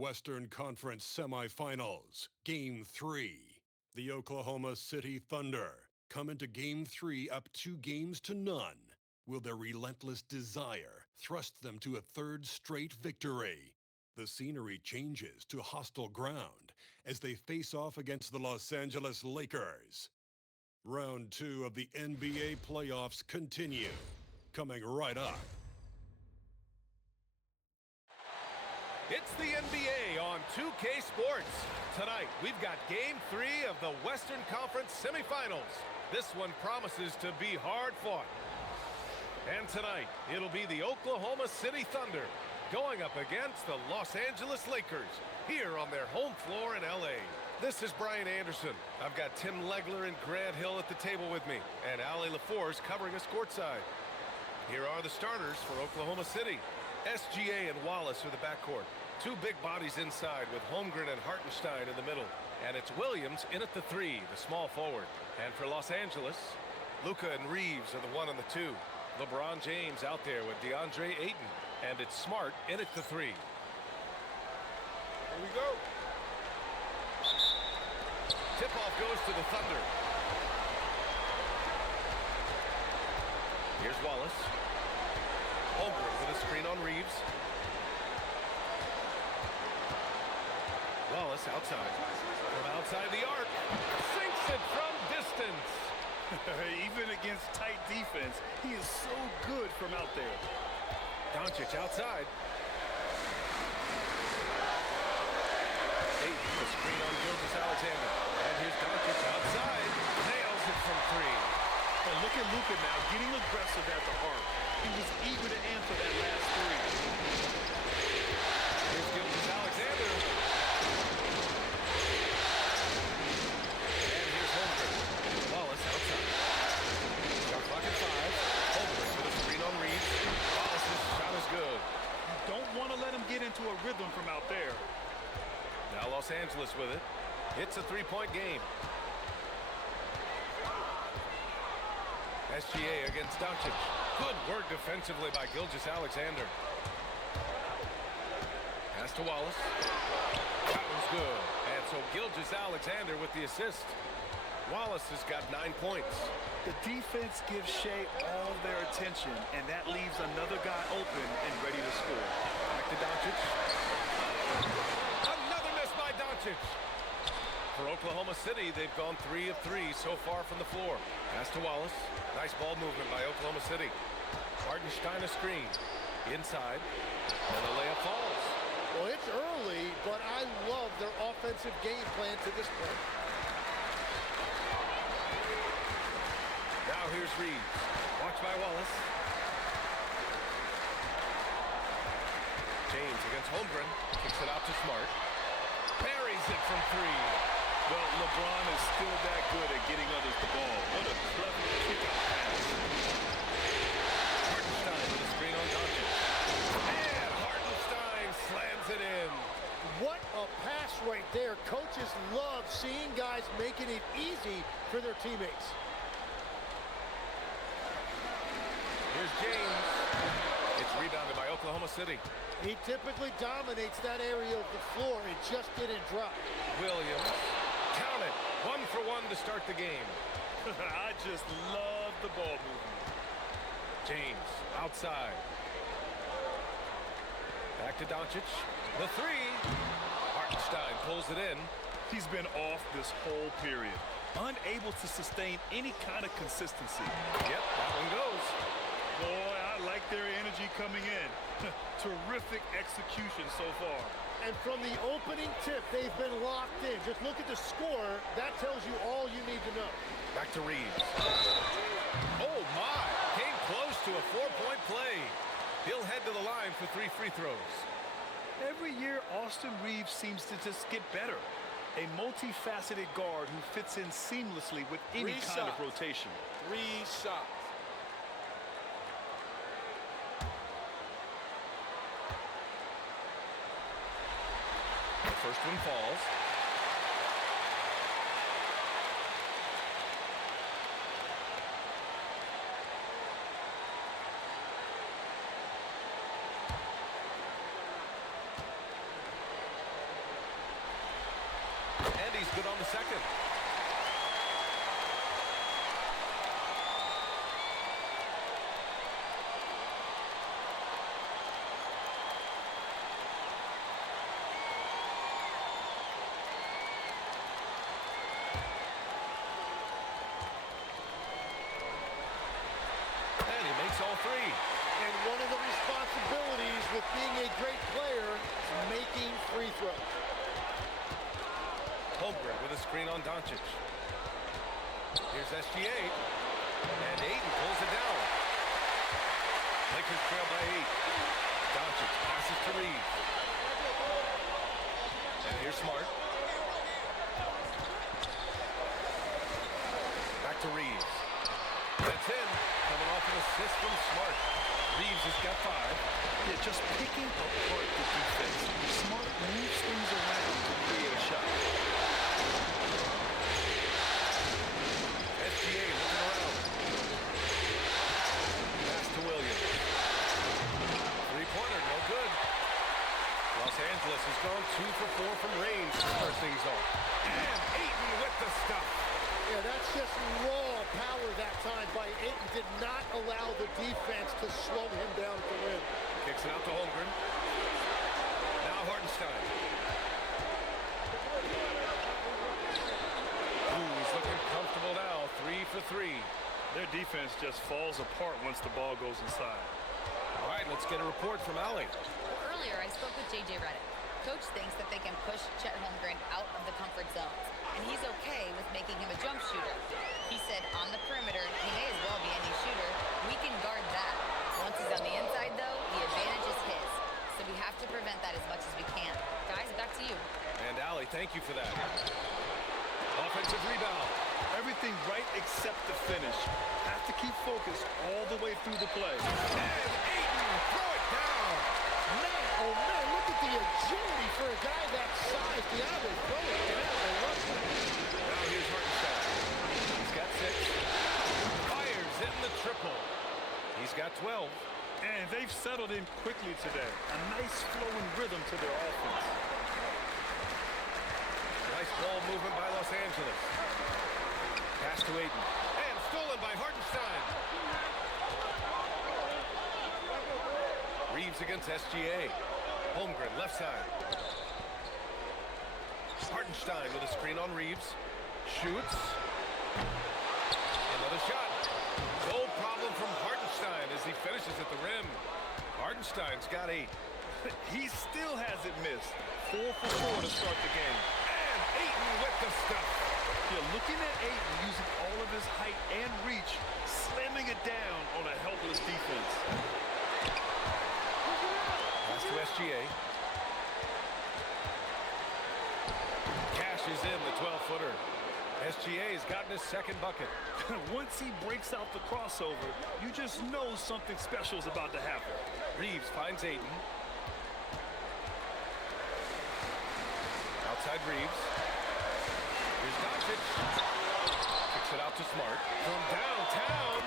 Western Conference semifinals, Game 3. The Oklahoma City Thunder come into Game 3 up 2-0. Will their relentless desire thrust them to a third straight victory? The scenery changes to hostile ground as they face off against the Los Angeles Lakers. Round 2 of the NBA playoffs continue. Coming right up. It's the NBA on 2K Sports. Tonight, we've got Game 3 of the Western Conference semifinals. This one promises to be hard fought. And tonight, it'll be the Oklahoma City Thunder going up against the Los Angeles Lakers here on their home floor in LA. This is Brian Anderson. I've got Tim Legler and Grant Hill at the table with me, and Allie LaForce covering us courtside. Here are the starters for Oklahoma City. SGA and Wallace are the backcourt. Two big bodies inside with Holmgren and Hartenstein in the middle. And it's Williams in at the 3, the small forward. And for Los Angeles, Luka and Reeves are the 1 and the 2. LeBron James out there with DeAndre Ayton. And it's Smart in at the 3. Here we go. Tip-off goes to the Thunder. Here's Wallace. Holmgren with a screen on Reeves. Wallace outside. From outside the arc. Sinks it from distance. Even against tight defense, he is so good from out there. Doncic outside. Ayton, the screen on Gilgeous Alexander. And here's Doncic outside. Nails it from 3. And look at Luka now, getting aggressive at the arc. He was eager to answer that last 3. Here's Gilgeous Alexander. And here's Holmgren. Wallace outside. Shot clock at 5. Holmgren with a screen on Reeves. Wallace's shot is good. You don't want to let him get into a rhythm from out there. Now Los Angeles with it. It's a 3-point game. SGA against Doncic. Good work defensively by Gilgeous Alexander. Pass to Wallace. That one's good. And so Gilgeous Alexander with the assist. Wallace has got 9 points. The defense gives Shea all their attention, and that leaves another guy open and ready to score. Back to Doncic. Another miss by Doncic. For Oklahoma City, they've gone 3 of 3 so far from the floor. Pass to Wallace. Nice ball movement by Oklahoma City. Hartenstein a screen. Inside. And the layup falls. Well, it's early, but I love their offensive game plan to this point. Now here's Reeves. Watched by Wallace. James against Holmgren. Kicks it out to Smart. Parries it from 3. Well, LeBron is still that good at getting others the ball. What a clever kick-out pass. Hartenstein with a screen on Doncic. And Hartenstein slams it in. What a pass right there. Coaches love seeing guys making it easy for their teammates. Here's James. It's rebounded by Oklahoma City. He typically dominates that area of the floor. It just didn't drop. Williams. Count it. 1 for 1 to start the game. I just love the ball movement. James outside. Back to Doncic. The 3. Hartenstein pulls it in. He's been off this whole period. Unable to sustain any kind of consistency. Yep, that one goes. Boy, I like their energy coming in. Terrific execution so far. And from the opening tip, they've been locked in. Just look at the score. That tells you all you need to know. Back to Reeves. Oh, my. Came close to a 4-point play. He'll head to the line for 3 free throws. Every year, Austin Reeves seems to just get better. A multifaceted guard who fits in seamlessly with any kind of rotation. 3 shots. The first one falls. screen on Doncic. Here's SGA. And Ayton pulls it down. Lakers trail by 8. Doncic passes to Reeves. And here's Smart. Back to Reeves. That's in. Coming off an assist from Smart. Reeves has got 5. Yeah, just picking apart the defense. Smart moves things around to create a shot. SGA looking around. Pass to Williams. Three-pointer, no good. Los Angeles has gone 2 for 4 from range to start things off. And Ayton with the stuff. Yeah, that's just raw power that time by Ayton. Did not allow the defense to slow him down at the rim. Kicks it out to Holmgren. Now Hartenstein. Ooh, he's looking comfortable now. 3 for 3. Their defense just falls apart once the ball goes inside. All right, let's get a report from Allie. Earlier, I spoke with J.J. Redick. Coach thinks that they can push Chet Holmgren out of the comfort zones, and he's okay with making him a jump shooter. He said on the perimeter, he may as well be any shooter. We can guard that. Once he's on the inside, though, the advantage is his. So we have to prevent that as much as we can. Guys, back to you. And Allie, thank you for that. Offensive rebound. Everything right except the finish. Have to keep focused all the way through the play. And Ayton, throw it down. Man, oh man, look at the agility for a guy that size. DeAndre, throw it down. I love that. Now here's Hartenstein. He's got 6. Fires in the triple. He's got 12. And they've settled in quickly today. A nice flowing rhythm to their offense. Nice ball movement by Los Angeles. Pass to Ayton. And stolen by Hartenstein. Reeves against SGA. Holmgren, left side. Hartenstein with a screen on Reeves. Shoots. Another shot. No problem from Hartenstein as he finishes at the rim. Hartenstein's got 8. He still hasn't missed. 4 for 4 to start the game. And Ayton with the stuff. You're looking at Ayton using all of his height and reach, slamming it down on a helpless defense. Pass to SGA. Cashes in the 12-footer. SGA's gotten his second bucket. Once he breaks out the crossover, you just know something special is about to happen. Reeves finds Ayton. Outside Reeves. Here's Doncic. Kicks it out to Smart. From downtown.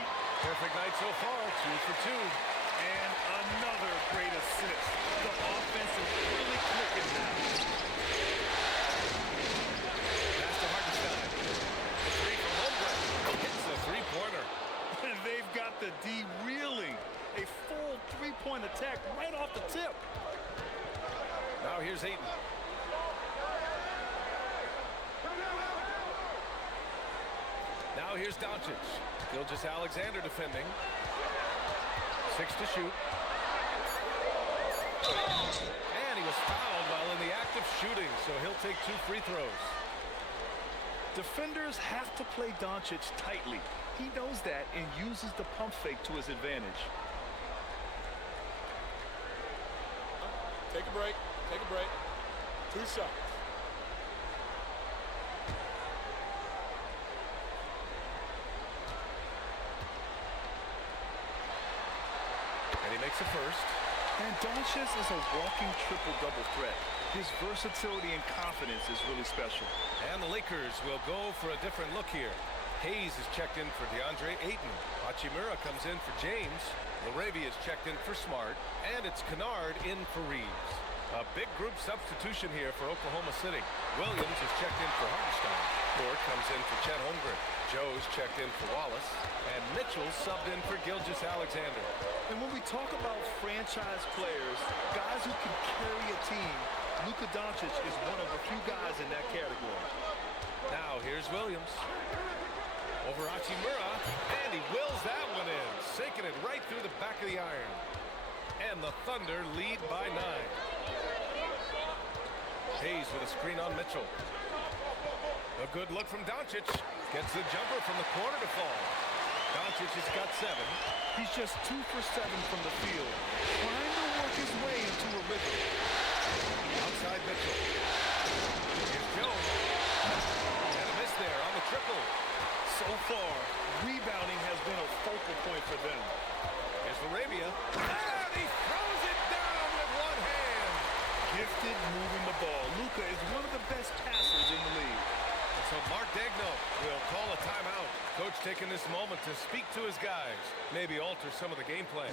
Perfect night so far. 2 for 2. And another great assist. The offense is really clicking now. Pass to Hartenstein. The 3 from Holmgren. Hits the three-pointer. And they've got the D reeling. A full three-point attack right off the tip. Now here's Ayton. Now here's Doncic. Gilgeous-Alexander defending. 6 to shoot. And he was fouled while in the act of shooting, so he'll take 2 free throws. Defenders have to play Doncic tightly. He knows that and uses the pump fake to his advantage. Take a break. Take a break. 2 shots. And he makes a first. And Doncic is a walking triple-double threat. His versatility and confidence is really special. And the Lakers will go for a different look here. Hayes is checked in for DeAndre Ayton. Hachimura comes in for James. Laravia is checked in for Smart. And it's Kennard in for Reeves. A big group substitution here for Oklahoma City. Williams is checked in for Hartenstein. Ford comes in for Chet Holmgren. Joe's checked in for Wallace. And Mitchell subbed in for Gilgeous-Alexander. And when we talk about franchise players, guys who can carry a team, Luka Doncic is one of a few guys in that category. Now here's Williams. Over Hachimura, and he wills that one in, sinking it right through the back of the iron. And the Thunder lead by 9. Hayes with a screen on Mitchell. A good look from Doncic. Gets the jumper from the corner to fall. Doncic has got 7. He's just 2 for 7 from the field, trying to work his way into a rhythm. Outside Mitchell. Here's Jones. And a miss there on the triple. So far, rebounding has been a focal point for them. Here's Arabia. And he throws it down with one hand. Gifted moving the ball. Luka is one of the best passers in the league. So Mark Degno will call a timeout. Coach taking this moment to speak to his guys, maybe alter some of the game plan.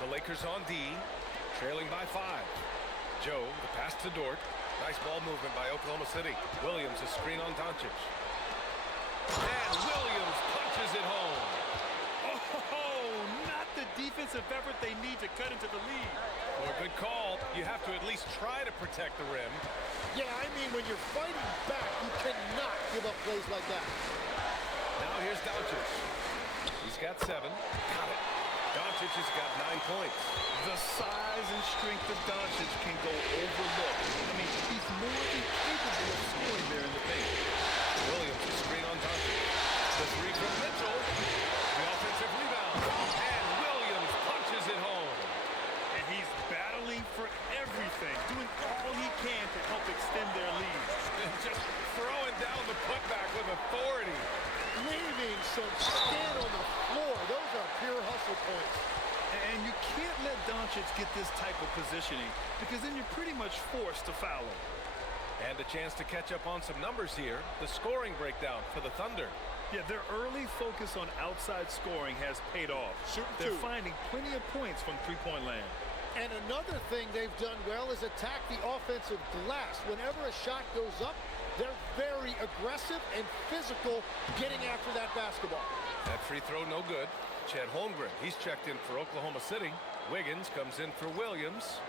The Lakers on D, trailing by 5. Joe, the pass to Dort. Nice ball movement by Oklahoma City. Williams, a screen on Doncic. And Williams punches it home. Oh, not the defensive effort they need to cut into the lead. For a good call, you have to at least try to protect the rim. Yeah, I mean, when you're fighting back, you cannot give up plays like that. Now here's Doncic. He's got 7. Got it. Doncic has got 9 points. The size and strength of Doncic can go overlooked. I mean, he's more than capable of scoring there in the paint. Williams, a screen on Doncic. The 3 from Mitchell. The offensive rebound. And Williams punches it home. And he's battling for everything, doing all he can to help extend their lead. And just throwing down the putback with authority. Leaving some skin on the floor. Those are pure hustle points. And you can't let Doncic get this type of positioning because then you're pretty much forced to foul him. And a chance to catch up on some numbers here. The scoring breakdown for the Thunder. Yeah, their early focus on outside scoring has paid off. They're finding plenty of points from three-point land. And another thing they've done well is attack the offensive glass. Whenever a shot goes up, they're very aggressive and physical getting after that basketball. That free throw no good. Chet Holmgren, he's checked in for Oklahoma City. Wiggins comes in for Williams.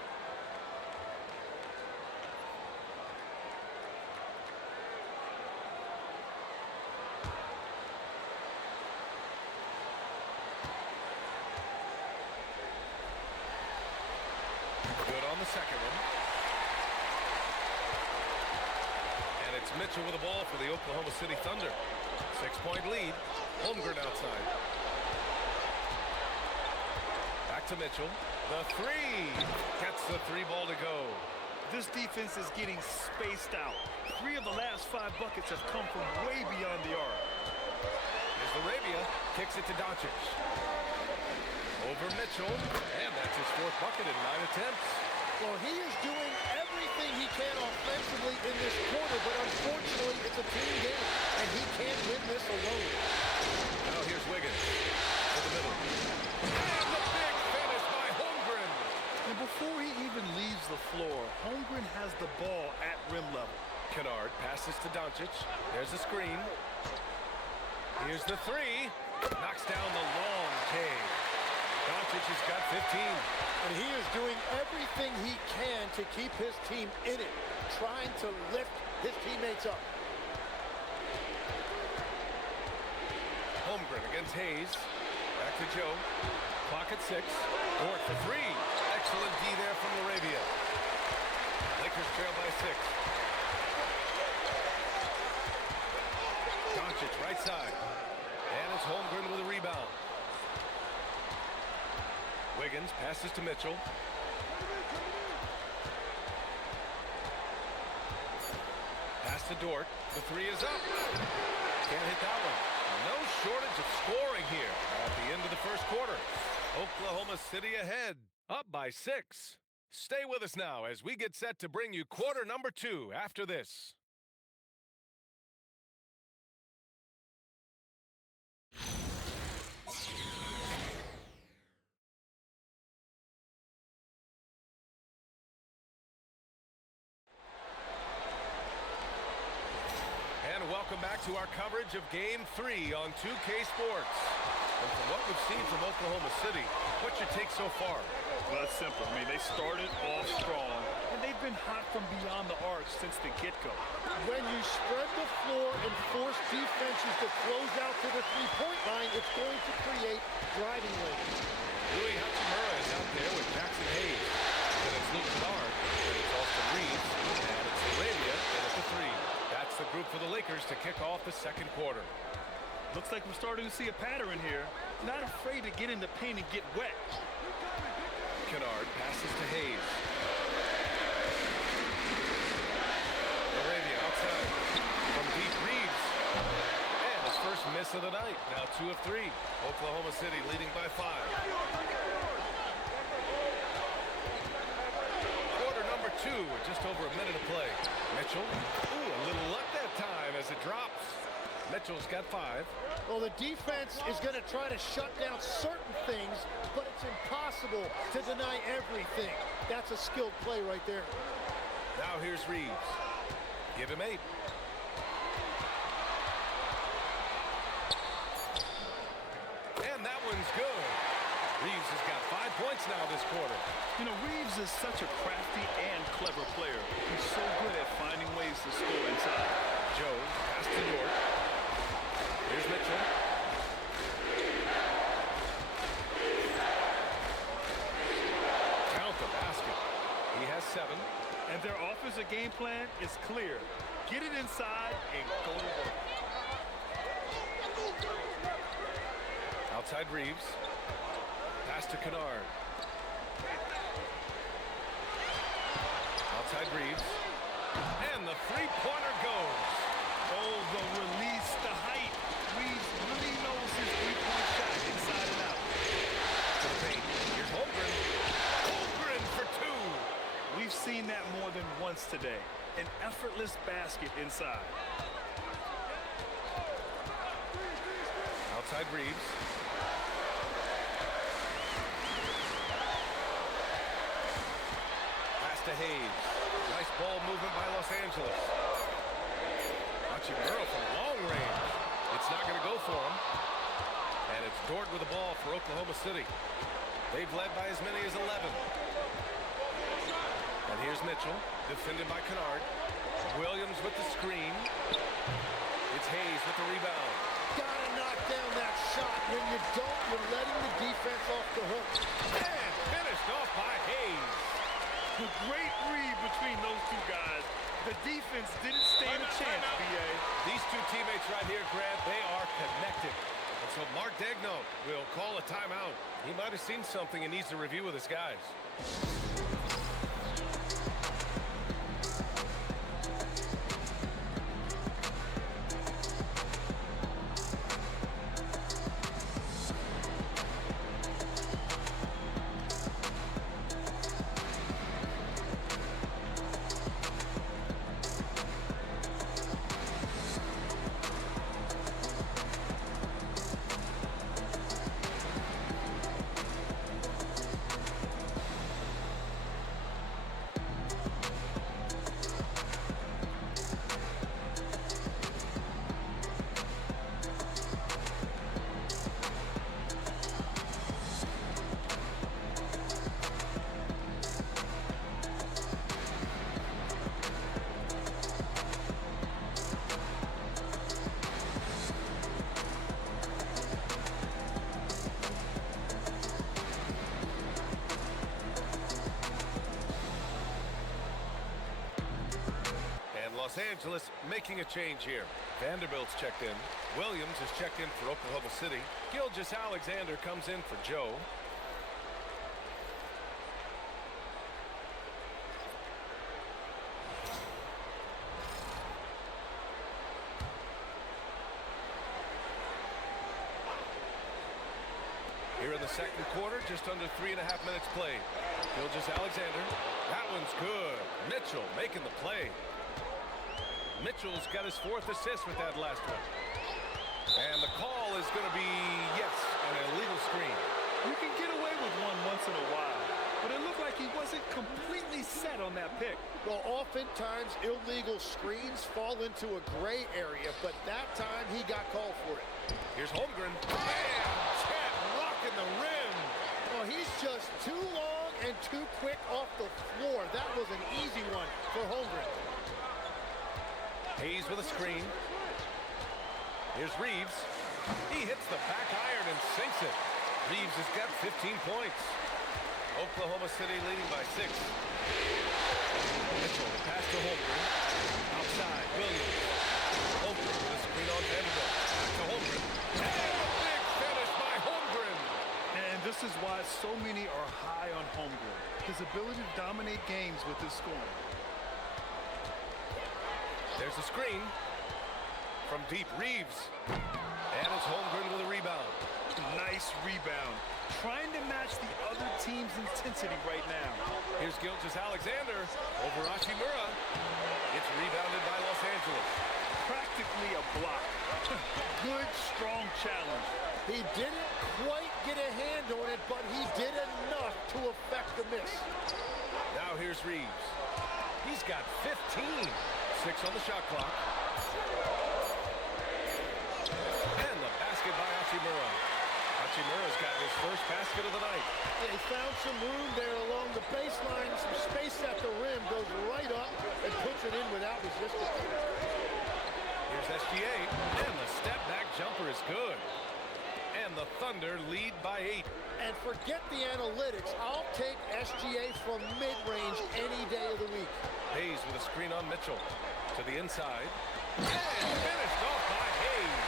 Good on the second one. And it's Mitchell with the ball for the Oklahoma City Thunder. 6-point lead. Holmgren outside. Back to Mitchell. The 3. Gets the 3 ball to go. This defense is getting spaced out. 3 of the last 5 buckets have come from way beyond the arc. Here's Arabia. Kicks it to Doncic. Over Mitchell. And that's his 4th bucket in 9 attempts. Well, he is doing everything he can offensively in this quarter, but unfortunately, it's a team game, and he can't win this alone. Now here's Wiggins to the middle. And the big finish by Holmgren. And before he even leaves the floor, Holmgren has the ball at rim level. Kennard passes to Doncic. There's a screen. Here's the 3. Knocks down the long J. Doncic has got 15. And he is doing everything he can to keep his team in it, trying to lift his teammates up. Holmgren against sends Hayes. Back to Joe. Clock at 6. Dort for 3. Excellent D there from Laravia. Lakers trail by 6. Doncic right side. And it's Holmgren with a rebound. Wiggins passes to Mitchell. Pass to Dort. The 3 is up. Can't hit that one. No shortage of scoring here at the end of the first quarter. Oklahoma City ahead, up by 6. Stay with us now as we get set to bring you quarter number 2 after this. And welcome back to our coverage of Game 3 on 2K Sports. And from what we've seen from Oklahoma City, what's your take so far? Well, that's simple. I mean, they started off strong, and they've been hot from beyond the arc since the get-go. When you spread the floor and force defenses to close out to the three-point line, it's going to create driving lanes. Rui Hachimura is out there with Jackson Hayes. And it's Luke Kennard. And it's Austin Reeves. And it's Laravia. And it's a 3. That's the group for the Lakers to kick off the second quarter. Looks like we're starting to see a pattern here. Not afraid to get in the paint and get wet. Kennard passes to Hayes. Laravia outside. From deep, Reeves. And his first miss of the night. Now 2 of 3. Oklahoma City leading by 5. Quarter number 2 with just over a minute to play. Mitchell. Ooh, a little luck that time as it drops. Mitchell's got 5. Well, the defense is going to try to shut down certain things, but it's impossible to deny everything. That's a skilled play right there. Now here's Reeves. Give him 8. And that one's good. Reeves has got 5 points now this quarter. You know, Reeves is such a crafty and clever player. He's so good at finding ways to score inside. Joe, pass to Dort. Here's Mitchell. Count the basket. He has 7. And their offensive game plan is clear. Get it inside and go to work. Outside Reeves. Pass to Kennard. Outside Reeves. And the three-pointer goes. Oh, the release, the height. Reeves really knows his three-point shot inside and out. To the paint. Here's Holmgren. Holmgren for 2. We've seen that more than once today. An effortless basket inside. Outside Reeves. Pass to Hayes. Nice ball movement by Los Angeles. Hachimura from long range. It's not going to go for him. And it's Dort with the ball for Oklahoma City. They've led by as many as 11. And here's Mitchell, defended by Kennard. Williams with the screen. It's Hayes with the rebound. Gotta knock down that shot. When you don't, you're letting the defense off the hook. And finished off by Hayes. A great read between those two guys. The defense didn't stand a chance, B.A. These two teammates right here, Grant, they are connected. And so Mark Degno will call a timeout. He might have seen something and needs to review with his guys. Angeles making a change here. Vanderbilt's checked in. Williams is checked in for Oklahoma City. Gilgeous-Alexander comes in for Joe. Here in the second quarter, just under 3.5 minutes played. Gilgeous-Alexander. That one's good. Mitchell making the play. Mitchell's got his 4th assist with that last one. And the call is going to be, yes, an illegal screen. You can get away with one once in a while, but it looked like he wasn't completely set on that pick. Well, oftentimes illegal screens fall into a gray area, but that time he got called for it. Here's Holmgren. Bam! Chet rocking the rim. Well, he's just too long and too quick off the floor. That was an easy one for Holmgren. Hayes with a screen. Here's Reeves. He hits the back iron and sinks it. Reeves has got 15 points. Oklahoma City leading by 6. Mitchell, pass to Holmgren. Outside, Williams. Holmgren with a screen on Vanderbilt. Back to Holmgren. And a big finish by Holmgren. And this is why so many are high on Holmgren. His ability to dominate games with his scoring. There's a screen from deep. Reeves. And it's Holmgren with a rebound. Nice rebound. Trying to match the other team's intensity right now. Here's Gilgeous-Alexander over Hachimura. It's rebounded by Los Angeles. Practically a block. Good, strong challenge. He didn't quite get a hand on it, but he did enough to affect the miss. Now here's Reeves. He's got 15. 6 on the shot clock. And the basket by Hachimura. Hachimura's got his first basket of the night. They found some room there along the baseline, some space at the rim, goes right up and puts it in without resistance. Here's SGA, and the step-back jumper is good. And the Thunder lead by 8. And forget the analytics. I'll take SGA from mid-range any day of the week. Hayes with a screen on Mitchell. To the inside. And finished off by Hayes.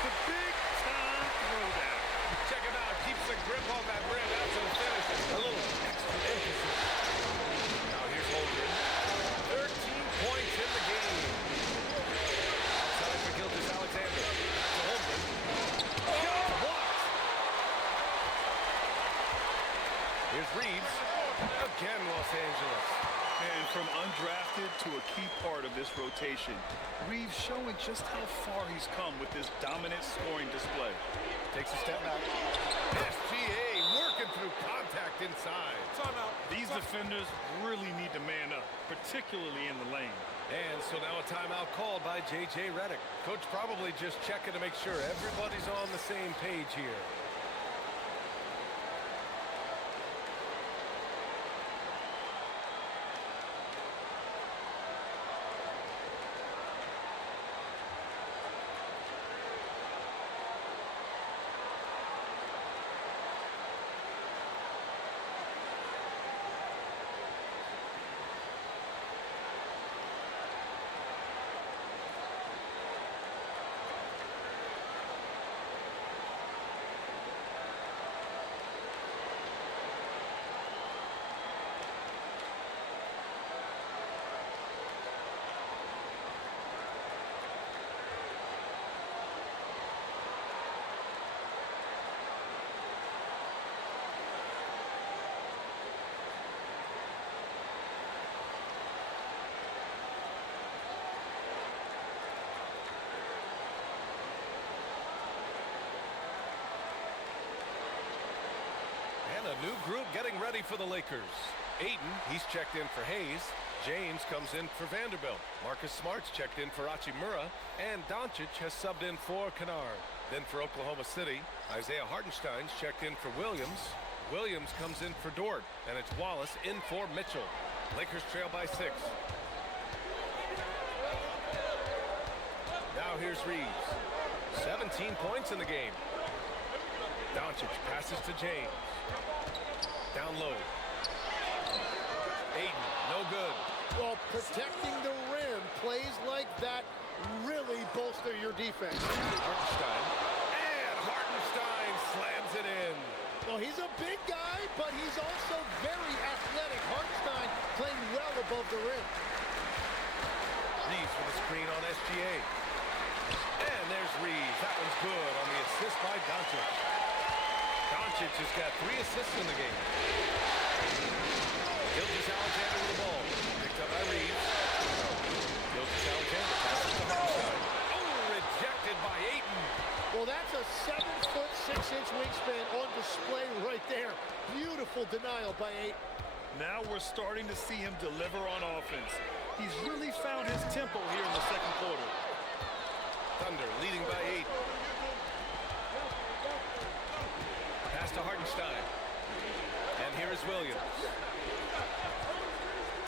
The big-time throwdown. Check him out. Keeps the grip on that rim. That's a finish. A little extra emphasis. Now here's Holmgren. 13 points in the game. Outside for Gilgeous-Alexander. To Holmgren. Shot blocked. Here's Reeves. Again, Los Angeles. And from undrafted to a key part of this rotation, Reeves showing just how far he's come with this dominant scoring display. Takes a step back. SGA working through contact inside. Timeout. These defenders really need to man up, particularly in the lane. And so now a timeout called by J.J. Redick. Coach probably just checking to make sure everybody's on the same page here. A new group getting ready for the Lakers. Ayton, he's checked in for Hayes. James comes in for Vanderbilt. Marcus Smart's checked in for Hachimura. And Doncic has subbed in for Kennard. Then for Oklahoma City, Isaiah Hartenstein's checked in for Williams. Williams comes in for Dort. And it's Wallace in for Mitchell. Lakers trail by 6. Now here's Reeves. 17 points in the game. Doncic passes to James. Down low. Ayton, no good. Well, protecting the rim, plays like that really bolster your defense. Hartenstein. And Hartenstein slams it in. Well, he's a big guy, but he's also very athletic. Hartenstein playing well above the rim. Reeves for the screen on SGA. And there's Reeves. That one's good on the assist by Doncic. Doncic has got 3 assists in the game. Gilgeous-Alexander with the ball. Picked up by Reeves. Gilgeous-Alexander passes to Hartenstein. Oh, rejected by Ayton. Well, that's a 7-foot, 6-inch wingspan on display right there. Beautiful denial by Ayton. Now we're starting to see him deliver on offense. He's really found his tempo here in the second quarter. Thunder leading by 8. Pass to Hartenstein. And here is Williams.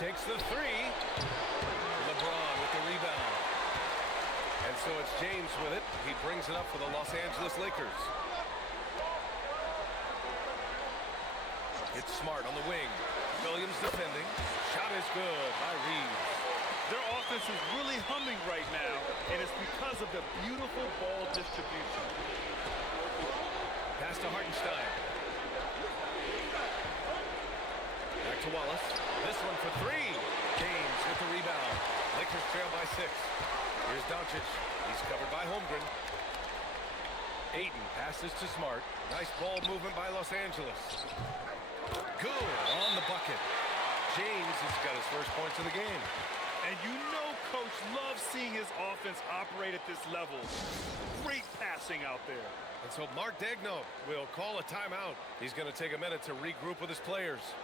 Takes the 3. LeBron with the rebound. And so it's James with it. He brings it up for the Los Angeles Lakers. It's Smart on the wing. Williams defending. Shot is good by Reeves. Their offense is really humming right now, and it's because of the beautiful ball distribution. Pass to Hartenstein. Back to Wallace. This one for 3. James with the rebound. Lakers trail by 6. Here's Doncic. He's covered by Holmgren. Ayton passes to Smart. Nice ball movement by Los Angeles. Good on the bucket. James has got his first points of the game. And you know Coach loves seeing his offense operate at this level. Great passing out there. And so Mark Daigneault will call a timeout. He's going to take a minute to regroup with his players.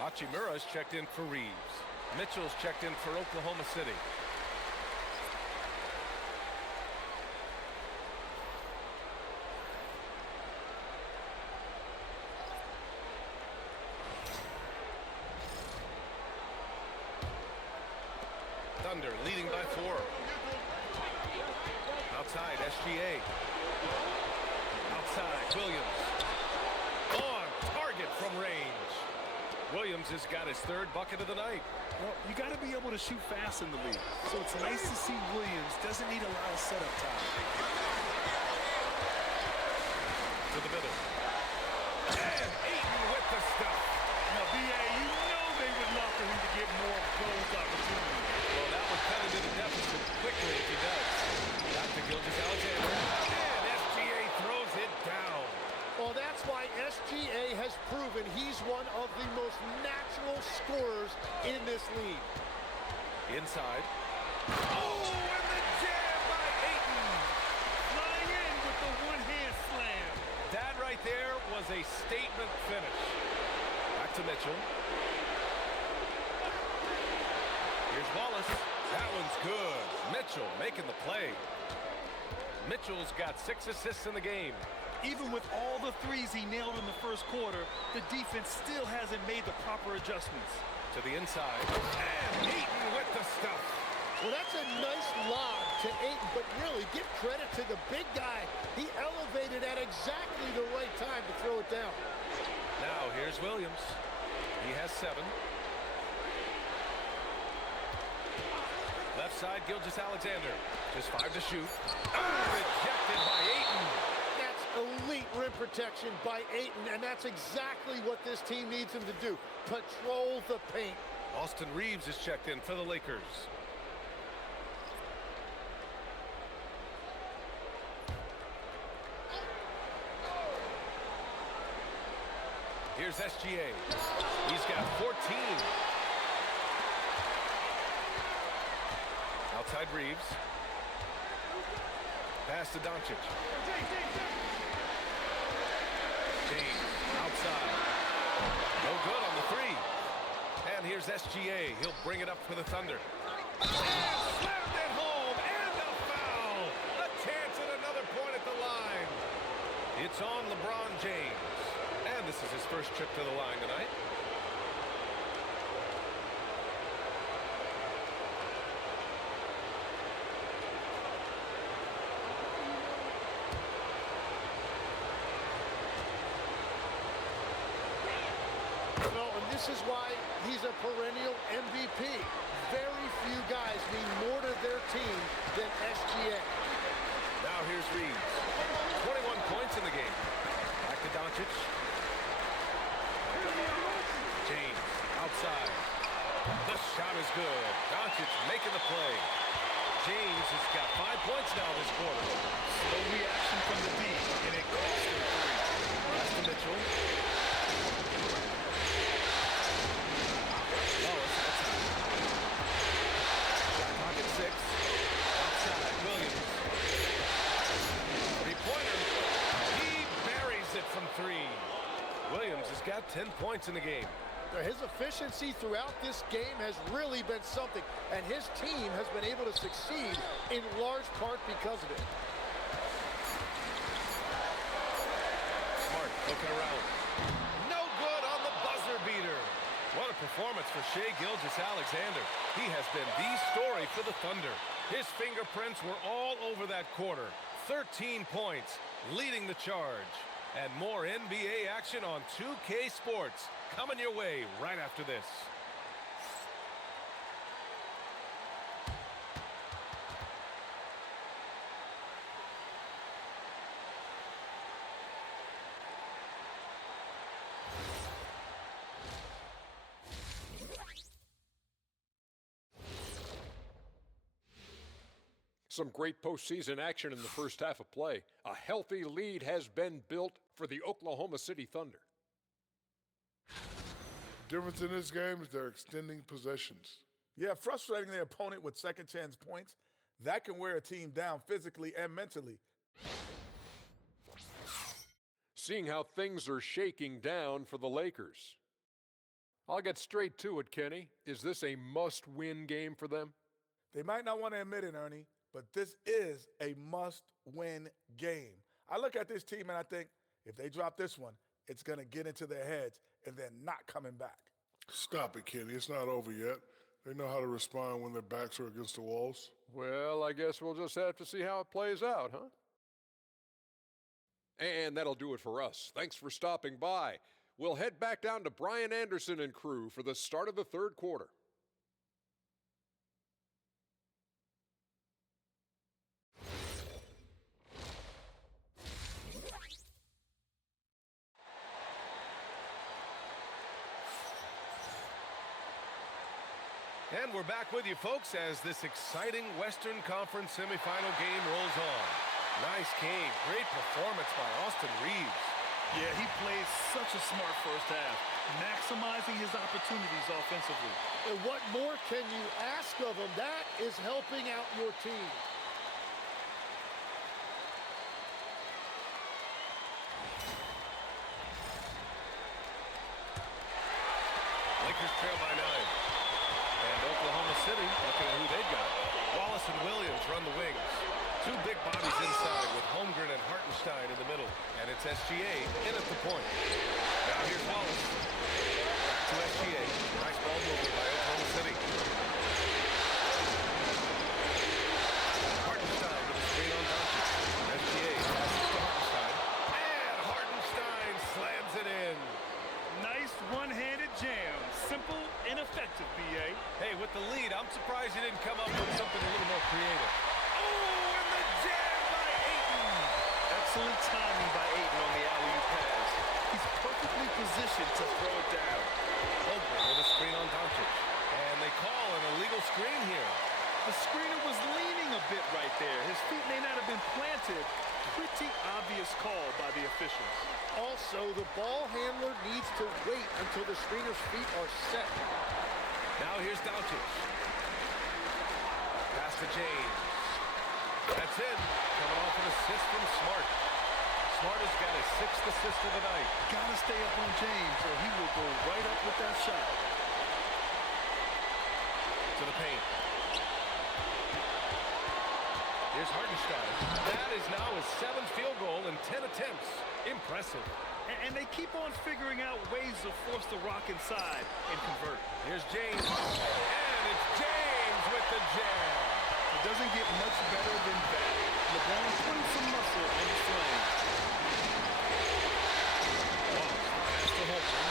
Hachimura's checked in for Reeves. Mitchell's checked in for Oklahoma City. Thunder leading by 4. Outside, SGA. Outside, Williams. On target from range. Williams has got his 3rd bucket of the night. Well, you got to be able to shoot fast in the league. So it's nice to see Williams doesn't need a lot of setup time. To the middle. And Ayton with the stuff. Now, B.A., you know they would love for him to get more of those opportunities. Well, that would cut into the deficit quickly if he does. Back to Gilgeous-Alexander. And SGA throws it down. Well, that's why SGA has proven he's one of the most natural scorers in this league. Inside. Oh, and the jam by Ayton. Flying in with the one-hand slam. That right there was a statement finish. Back to Mitchell. Here's Wallace. That one's good. Mitchell making the play. Mitchell's got 6 assists in the game. Even with all the threes he nailed in the first quarter, the defense still hasn't made the proper adjustments. To the inside. And Ayton with the stuff. Well, that's a nice lob to Ayton, but really give credit to the big guy. He elevated at exactly the right time to throw it down. Now here's Williams. He has 7. Left side, Gilgeous-Alexander. Just 5 to shoot. Oh, rejected by Ayton. That's elite rim protection by Ayton, and that's exactly what this team needs him to do. Patrol the paint. Austin Reeves is checked in for the Lakers. SGA. He's got 14. Outside Reeves. Pass to Doncic. James outside. No good on the three. And here's SGA. He'll bring it up for the Thunder. And slammed it home. And a foul. A chance at another point at the line. It's on LeBron James. And this is his first trip to the line tonight. This is why he's a perennial MVP. Very few guys mean more to their team than SGA. Now here's Reeves. 21 points in the game. Back to Doncic. James outside. The shot is good. Doncic making the play. James has got 5 points now this quarter. Slow reaction from the D, and it cost him 3. Pass to Mitchell. Williams has got 10 points in the game. His efficiency throughout this game has really been something, and his team has been able to succeed in large part because of it. Smart looking around. No good on the buzzer beater. What a performance for Shai Gilgeous-Alexander. He has been the story for the Thunder. His fingerprints were all over that quarter. 13 points, leading the charge. And more NBA action on 2K Sports coming your way right after this. Some great postseason action in the first half of play. A healthy lead has been built for the Oklahoma City Thunder. Difference in this game is they're extending possessions. Yeah, frustrating the opponent with second chance points. That can wear a team down physically and mentally. Seeing how things are shaking down for the Lakers. I'll get straight to it, Kenny. Is this a must-win game for them? They might not want to admit it, Ernie, but this is a must-win game. I look at this team and I think, if they drop this one, it's going to get into their heads and then not coming back. Stop it, Kenny. It's not over yet. They know how to respond when their backs are against the walls. Well, I guess we'll just have to see how it plays out, huh? And that'll do it for us. Thanks for stopping by. We'll head back down to Brian Anderson and crew for the start of the third quarter. And we're back with you, folks, as this exciting Western Conference semifinal game rolls on. Nice game. Great performance by Austin Reeves. Yeah, he plays such a smart first half, maximizing his opportunities offensively. And what more can you ask of him? That is helping out your team. Lakers trail by 9. And Oklahoma City, looking at who they've got. Wallace and Williams run the wings. Two big bodies inside with Holmgren and Hartenstein in the middle. And it's SGA in at the point. Now here's Wallace. Back to SGA. Nice ball movement by Oklahoma City. Hartenstein with a screen on Doncic. SGA passes to Hartenstein. And Hartenstein slams it in. Nice one-handed jam. Simple and effective, B.A. Hey, with the lead, I'm surprised he didn't come up with something a little more creative. Oh, and the jam by Ayton. Excellent timing by Ayton on the alley-oop pass. He's perfectly positioned to throw it down. Holmgren with a screen on Doncic. And they call an illegal screen here. The screener was leaning a bit right there. His feet may not have been planted. Pretty obvious call by the officials. Also, the ball handler needs to wait until the screener's feet are set. Now here's Doncic. Pass to James. That's in. Coming off an assist from Smart. Smart has got his 6th assist of the night. Gotta stay up on James or he will go right up with that shot. To the paint. Here's Hartenstein. That is now his 7th field goal in 10 attempts. Impressive. And they keep on figuring out ways to force the rock inside and convert. Here's James. And it's James with the jam. It doesn't get much better than that. LeBron putting some muscle in the flame. Pass to Holmgren.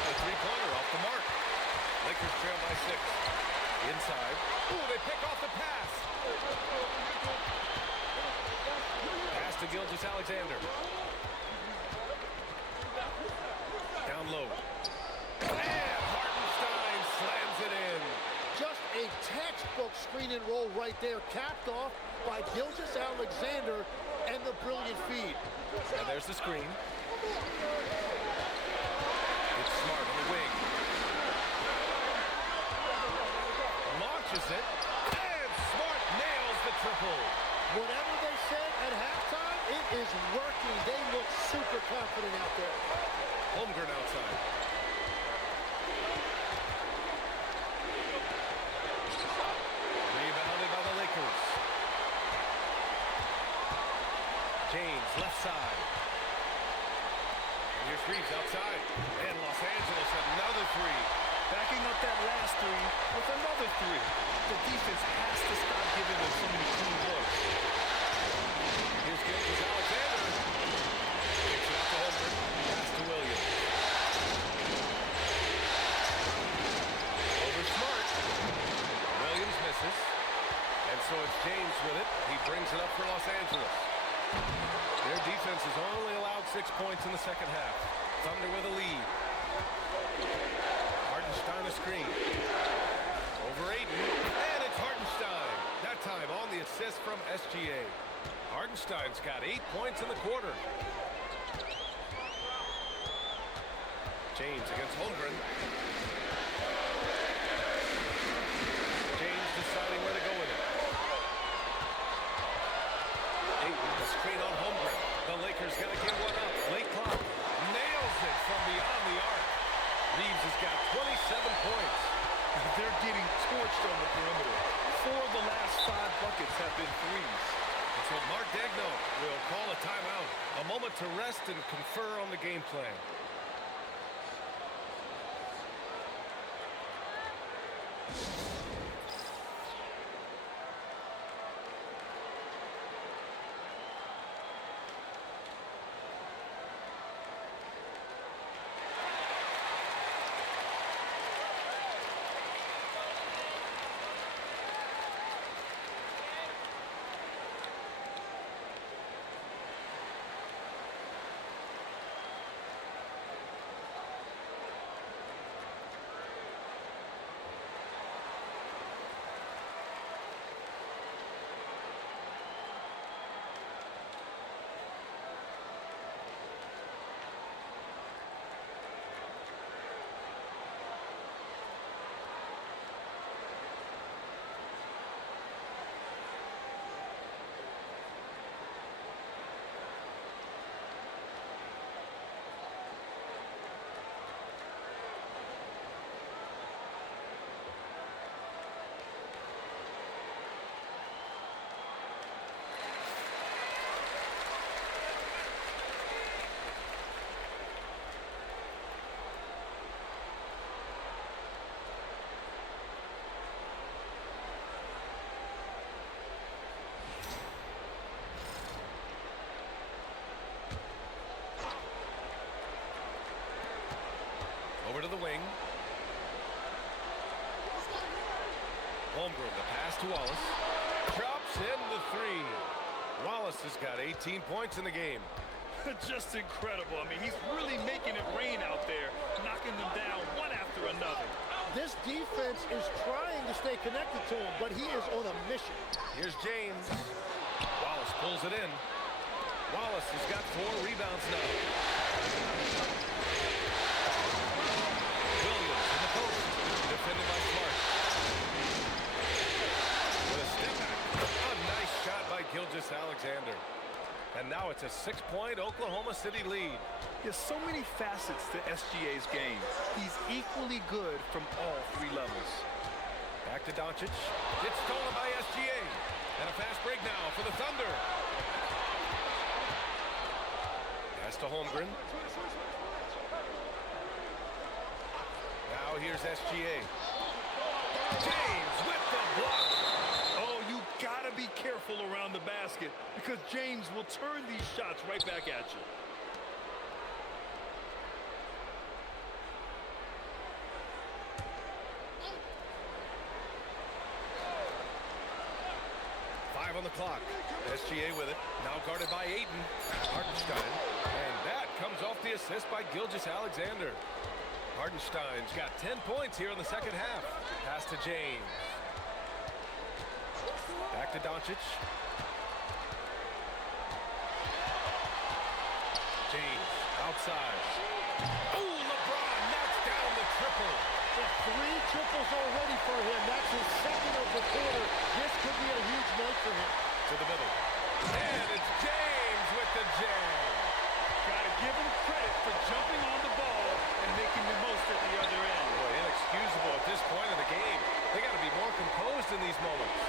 The three-pointer off the mark. Lakers trail by 6. Inside. Ooh, they pick off the pass. Pass to Gilgeous-Alexander. Down low. And Hartenstein slams it in. Just a textbook screen and roll right there, capped off by Gilgeous-Alexander and the brilliant feed. And there's the screen. It's Smart on the wing. Launches it. And Smart nails the triple. Whatever they said at halftime, it is working. They look super confident out there. Holmgren outside. Rebounded by the Lakers. James left side. And here's Reeves outside. And Los Angeles another 3. Backing up that last 3 with another 3. The defense has to stop giving them so many clean looks. Here's Gilgeous-Alexander. Kicks it out to Holmgren. Pass to Williams. Over Smart. Williams misses. And so it's James with it. He brings it up for Los Angeles. Their defense has only allowed 6 points in the second half. Thunder with a lead. Hartenstein a screen. Over Ayton. And it's Hartenstein. That time on the assist from SGA. Hartenstein's got 8 points in the quarter. James against Holmgren. James deciding where to go with it. Ayton, the screen on Holmgren. The Lakers got to give one up. Late clock. Nails it from beyond the arc. Reeves has got 27 points. They're getting torched on the perimeter. 4 of the last 5 buckets have been threes. And so Mark Degno will call a timeout. A moment to rest and confer on the game plan. Over to the wing. Holmgren, the pass to Wallace. Drops in the 3. Wallace has got 18 points in the game. Just incredible. I mean, he's really making it rain out there, knocking them down one after another. This defense is trying to stay connected to him, but he is on a mission. Here's James. Wallace pulls it in. Wallace has got 4 rebounds now. It's a 6-point Oklahoma City lead. There's so many facets to SGA's game. He's equally good from all three levels. Back to Doncic. It's stolen by SGA. And a fast break now for the Thunder. Pass to Holmgren. Now here's SGA. James with the block. Oh, you gotta be careful around the basket because James will turn these shots right back at you. On the clock. SGA with it. Now guarded by Ayton. Hartenstein. And that comes off the assist by Gilgeous-Alexander. Hartenstein's got 10 points here in the second half. Pass to James. Back to Doncic. James outside. Oh, LeBron knocks down the triple. With 3 triples already for him. That's his second of the quarter. This could be a huge night for him. To the middle. And it's James with the jam. Gotta give him credit for jumping on the ball and making the most at the other end. Boy, inexcusable at this point of the game. They got to be more composed in these moments.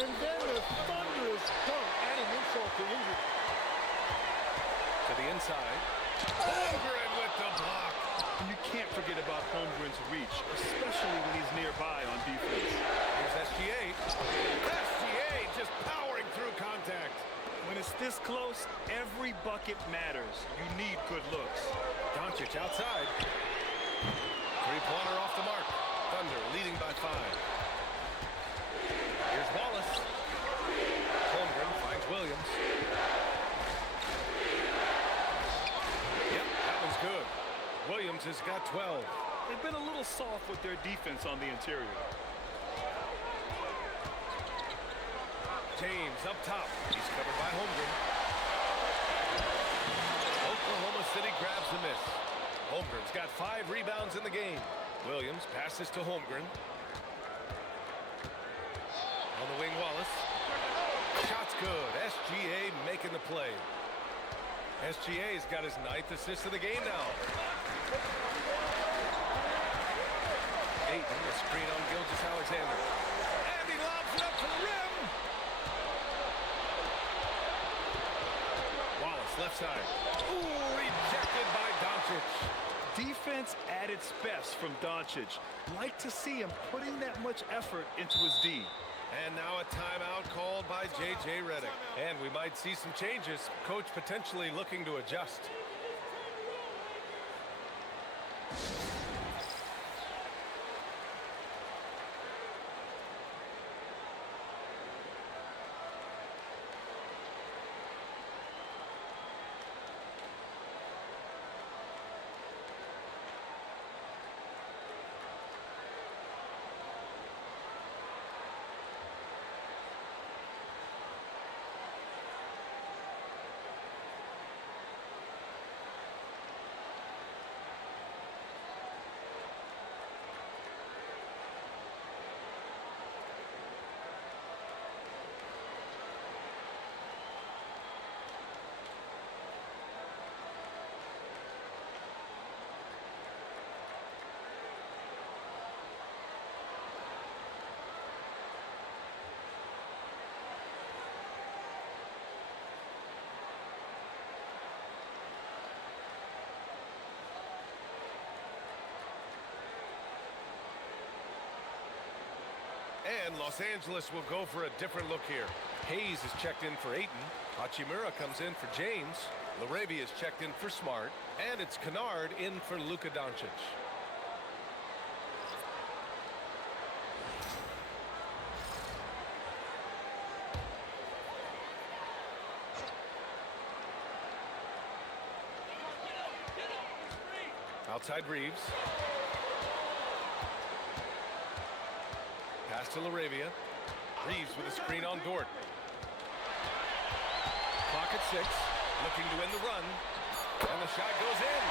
And then the thunderous dunk, adding insult to injury. To the inside. Holmgren with the block. And you can't forget about Holmgren's reach, especially when he's nearby on defense. Here's SGA. SGA just powering through contact. When it's this close, every bucket matters. You need good looks. Doncic outside. Three-pointer off the mark. Thunder leading by 5. Here's Wallace. Holmgren finds Williams. Yep, that one's good. Williams has got 12. They've been a little soft with their defense on the interior. James up top. He's covered by Holmgren. Oklahoma City grabs the miss. Holmgren's got 5 rebounds in the game. Williams passes to Holmgren. On the wing, Wallace. Shot's good. SGA making the play. SGA's got his 9th assist of the game now. Ayton, a screen on Gilgeous-Alexander. And he lobs it up to the rim. Wallace, left side. Ooh, rejected by Doncic. Defense at its best from Doncic. Like to see him putting that much effort into his D. And now a timeout called by J.J. Redick. And we might see some changes. Coach potentially looking to adjust. And Los Angeles will go for a different look here. Hayes is checked in for Ayton. Hachimura comes in for James. LaRavia is checked in for Smart. And it's Kennard in for Luka Doncic. Outside Reeves. Pass to LaRavia. Reeves with a screen on Dort. Clock at 6. Looking to win the run. And the shot goes in.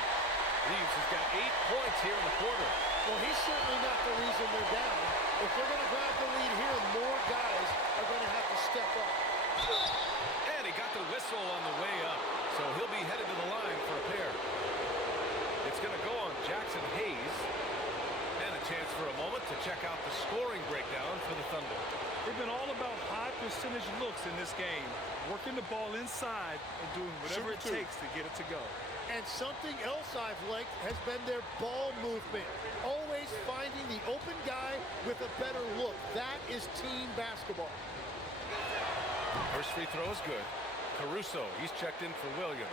Reeves has got 8 points here in the quarter. Well, he's certainly not the reason they're down. If they're going to grab the lead here, more guys are going to have to step up. And he got the whistle on the way up, so he'll be headed to the line for a pair. It's going to go on Jackson Hayes. And a chance for a moment to check out the scoring breakdown for the Thunder. They've been all about high percentage looks in this game, working the ball inside and doing whatever it takes to get it to go. And something else I've liked has been their ball movement. Always finding the open guy with a better look. That is team basketball. First free throw is good. Caruso, he's checked in for Williams.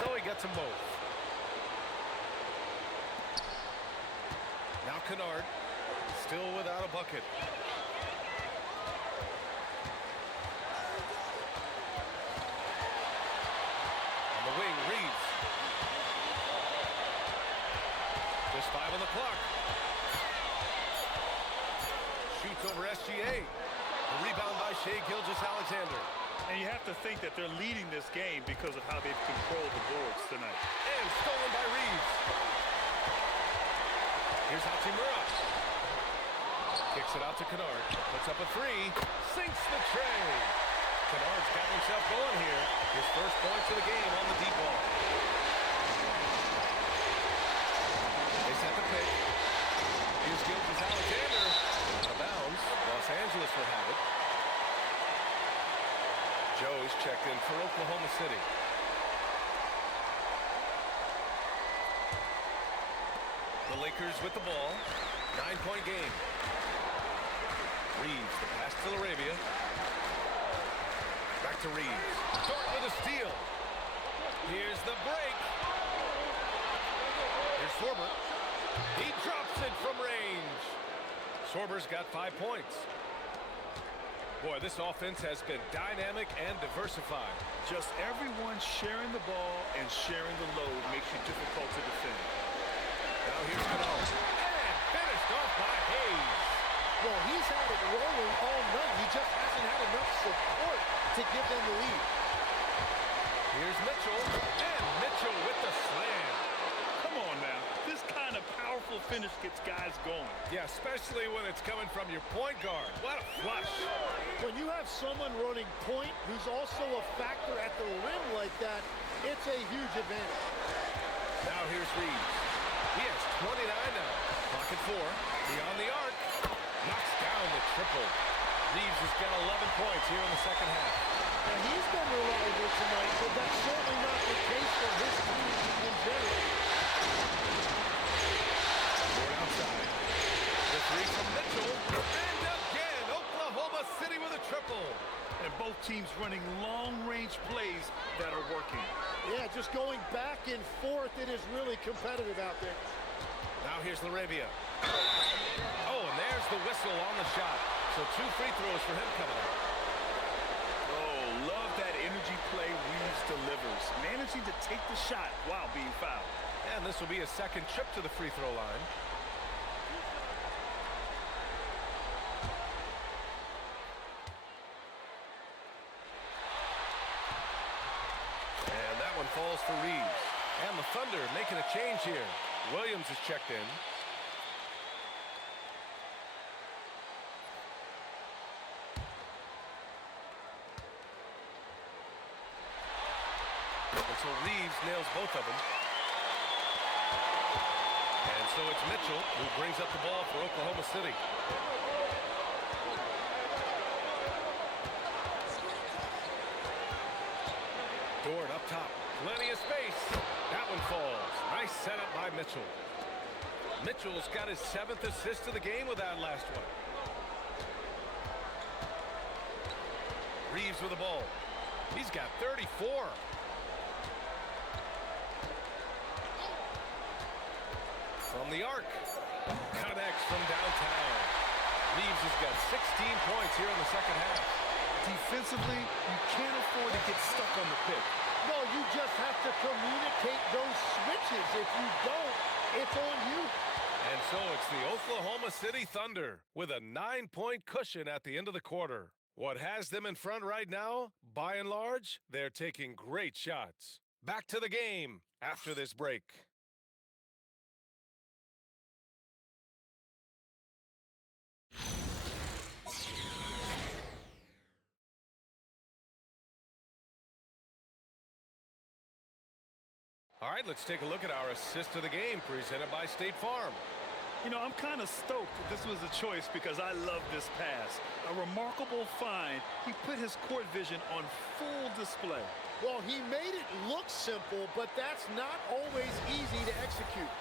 So he gets them both. Now Kennard, still without a bucket. On the wing, Reeves. Just 5 on the clock. Shoots over SGA. The rebound by Shai Gilgeous-Alexander. And you have to think that they're leading this game because of how they've controlled the boards tonight. And stolen by Reeves. Here's Hachimura. Kicks it out to Kennard. Puts up a three. Sinks the tray. Kennard's got himself going here. His first points of the game on the deep ball. They set the pick. Here's Gilgeous-Alexander. Out of bounds. Los Angeles will have it. Joe's checked in for Oklahoma City. The Lakers with the ball. 9-point game. Reeves, the pass to Arabia. Back to Reeves. Dort with a steal. Here's the break. Here's Sorber. He drops it from range. Sorber's got 5 points. Boy, this offense has been dynamic and diversified. Just everyone sharing the ball and sharing the load makes you difficult to defend. Now here's Kennard. And finished off by Hayes. Well, he's had it rolling all night. He just hasn't had enough support to give them the lead. Here's Mitchell. And Mitchell with the slam. Come on now. This kind of powerful finish gets guys going. Yeah, especially when it's coming from your point guard. What a flush. When you have someone running point who's also a factor at the rim like that, it's a huge advantage. Now here's Reeves. He has 29 now. Clock at 4. Beyond the arc. Knocks down the triple. Reeves has got 11 points here in the second half. And he's been reliable tonight, but that's certainly not the case for his team in general. Ford outside. The three from Mitchell. And again, Oklahoma City with a triple. And both teams running long-range plays that are working. Yeah, just going back and forth, it is really competitive out there. Now here's Laravia. Oh, and there's the whistle on the shot. So 2 free throws for him coming up. Oh, love that energy play Reeves delivers. Managing to take the shot while being fouled. And this will be a second trip to the free throw line. And that one falls for Reeves. And the Thunder making a change here. Williams is checked in. And so Reeves nails both of them. And so it's Mitchell who brings up the ball for Oklahoma City. Dort up top. Plenty of space. That one falls. Nice setup by Mitchell. Mitchell's got his 7th assist of the game with that last one. Reeves with the ball. He's got 34. From the arc. Connects from downtown. Reeves has got 16 points here in the second half. Defensively, you can't afford to get stuck on the pick. No, you just have to communicate those switches. If you don't, it's on you. And so it's the Oklahoma City Thunder with a 9-point cushion at the end of the quarter. What has them in front right now, by and large, they're taking great shots. Back to the game after this break. All right, let's take a look at our assist of the game presented by State Farm. You know, I'm kind of stoked that this was a choice because I love this pass. A remarkable find. He put his court vision on full display. Well, he made it look simple, but that's not always easy to execute.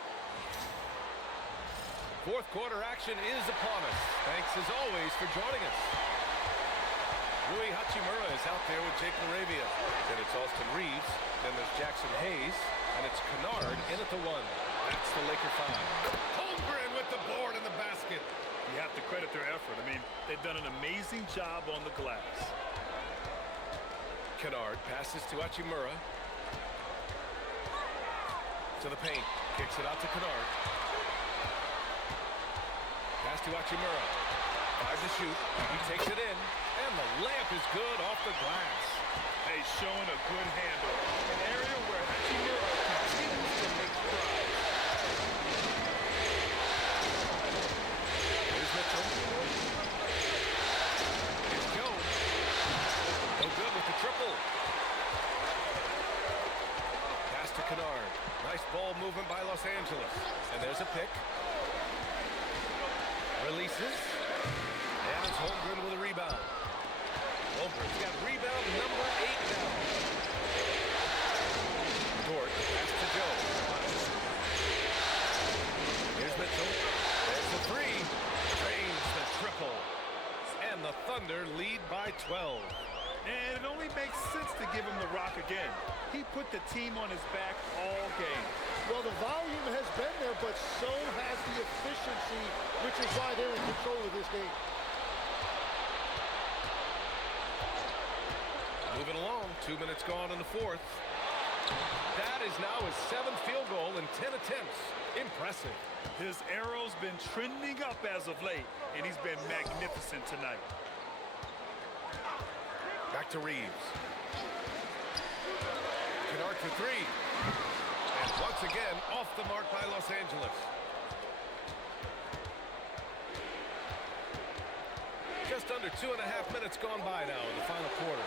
Fourth quarter action is upon us. Thanks as always for joining us. Rui Hachimura is out there with Jake Laravia. Then it's Austin Reeves. Then there's Jackson Hayes. And it's Kennard in at the one. That's the Laker 5. Holmgren with the board in the basket. You have to credit their effort. I mean, they've done an amazing job on the glass. Kennard passes to Hachimura. To the paint. Kicks it out to Kennard. Pass to Hachimura. 5 to shoot. He takes it in. And the layup is good off the glass. Hey, showing a good handle. An area where Hachimura continues to make strides. Here's Mitchell. Here's Joe. No good with the triple. Pass to Kennard. Nice ball movement by Los Angeles. And there's a pick. Releases. And it's Holmgren with a rebound. Holmgren's got rebound number 8 now. Dort, pass to Joe. Here's Mitchell. There's the 3. Drains the triple. And the Thunder lead by 12. And it only makes sense to give him the rock again. He put the team on his back all game. Well, the volume has been there, but so has the efficiency, which is why they're in control of this game. Moving along, 2 minutes gone in the fourth. That is now his 7th field goal in 10 attempts. Impressive. His arrow's been trending up as of late, and he's been magnificent tonight. Back to Reeves. Kennard for 3. And once again, off the mark by Los Angeles. Just under 2.5 minutes gone by now in the final quarter.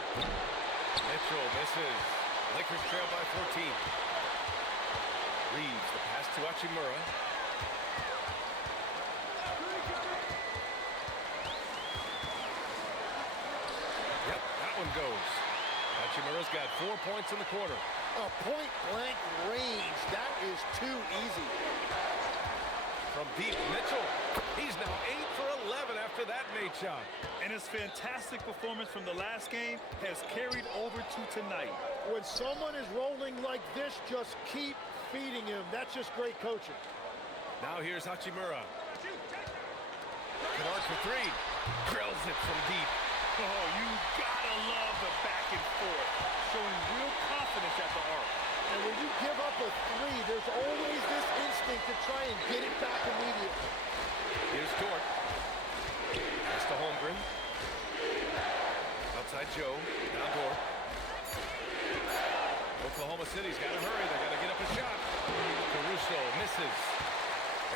Mitchell misses. Lakers trail by 14. Reeves, the pass to Hachimura. Yep, that one goes. Hachimura's got 4 points in the quarter. A point-blank range. That is too easy. From deep, Mitchell. He's now 8 for 11 after that made shot. And his fantastic performance from the last game has carried over to tonight. When someone is rolling like this, just keep feeding him. That's just great coaching. Now here's Hachimura. Kennard for 3. Drills it from deep. Oh, you gotta love the back and forth. Showing real confidence at the arc. And when you give up a 3, there's always this instinct to try and get it back immediately. Here's Dort. Pass to Holmgren. Outside Joe. Now Dort. Oklahoma City's got to hurry. They got to get up a shot. Caruso misses.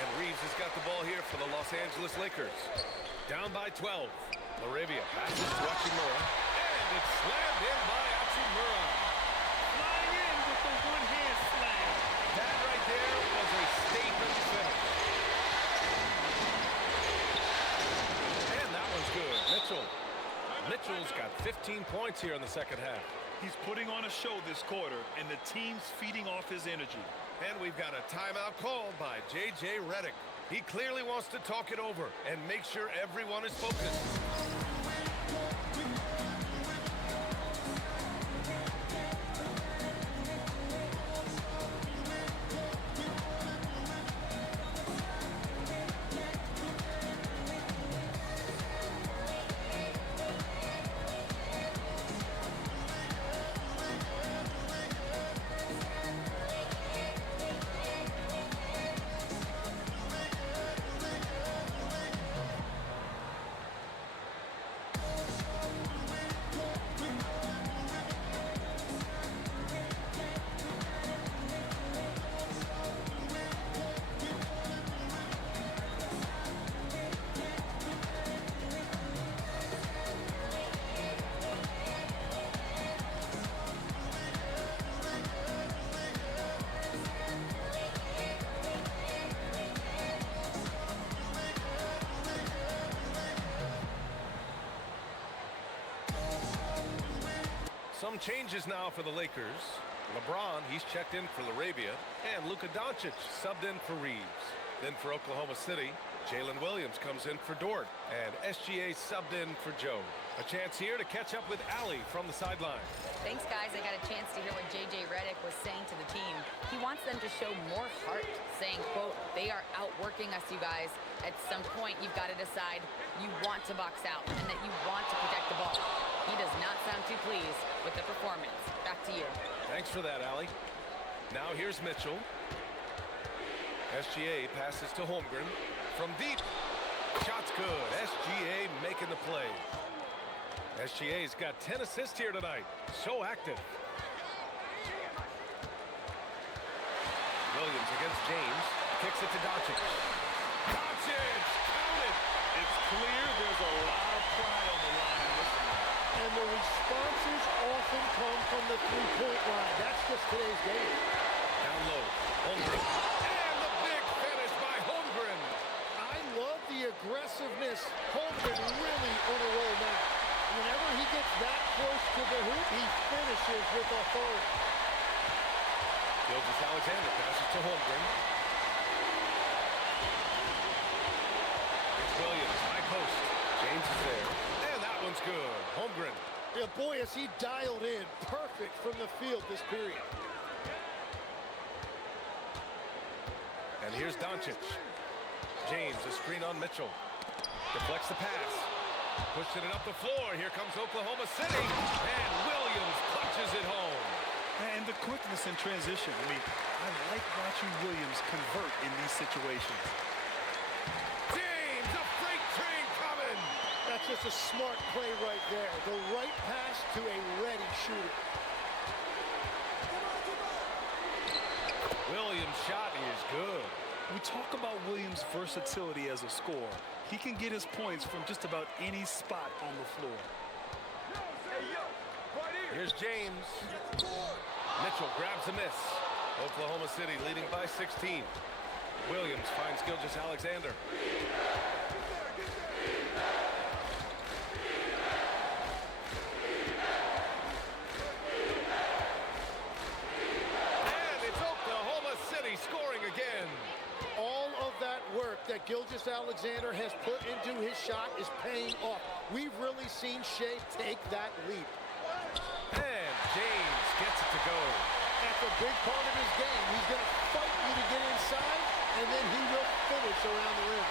And Reeves has got the ball here for the Los Angeles Lakers. Down by 12. Laravia passes to Hachimura. And it's slammed in by Hachimura. Flying in with the one-hand slam. That right there was a statement finish. And that one's good. Mitchell's got 15 points here in the second half. He's putting on a show this quarter, and the team's feeding off his energy. And we've got a timeout called by J.J. Redick. He clearly wants to talk it over and make sure everyone is focused. Some changes now for the Lakers. LeBron, he's checked in for Larabia. And Luka Doncic subbed in for Reeves. Then for Oklahoma City, Jalen Williams comes in for Dort. And SGA subbed in for Joe. A chance here to catch up with Allie from the sideline. Thanks, guys. I got a chance to hear what J.J. Redick was saying to the team. He wants them to show more heart, saying, quote, they are outworking us, you guys. At some point, you've got to decide you want to box out and that you want to protect the ball. He does not sound too pleased with the performance. Back to you. Thanks for that, Allie. Now here's Mitchell. SGA passes to Holmgren. From deep. Shot's good. SGA making the play. SGA's got 10 assists here tonight. So active. Williams against James. Kicks it to Doncic. Doncic! Count it! It's clear there's a lot of pride on the line in this one. And the responses often come from the three-point line. That's just today's game. Down low. Holmgren. And the big finish by Holmgren. I love the aggressiveness. Holmgren really on a roll now. Whenever he gets that close to the hoop, he finishes with authority. Gilgeous-Alexander passes to Holmgren. It's Williams, high post. James is there. And that one's good. Holmgren. Yeah, boy, is he dialed in. Perfect from the field this period. And here's Doncic. James, a screen on Mitchell. Deflects the pass. Pushing it up the floor. Here comes Oklahoma City. And Williams punches it home. And the quickness in transition. I mean, I like watching Williams convert in these situations. James, a freight train coming. That's just a smart play right there. The right pass to a ready shooter. Williams' shot is good. We talk about Williams' versatility as a scorer. He can get his points from just about any spot on the floor. Here's James. Mitchell grabs a miss. Oklahoma City leading by 16. Williams finds Gilgeous-Alexander. And it's Oklahoma City scoring again. All of that work that Gilgeous-Alexander has put into his shot is paying off. We've really seen Shea take that leap. And James gets it to go. That's a big part of his game. He's going to fight you to get inside, and then he will finish around the rim.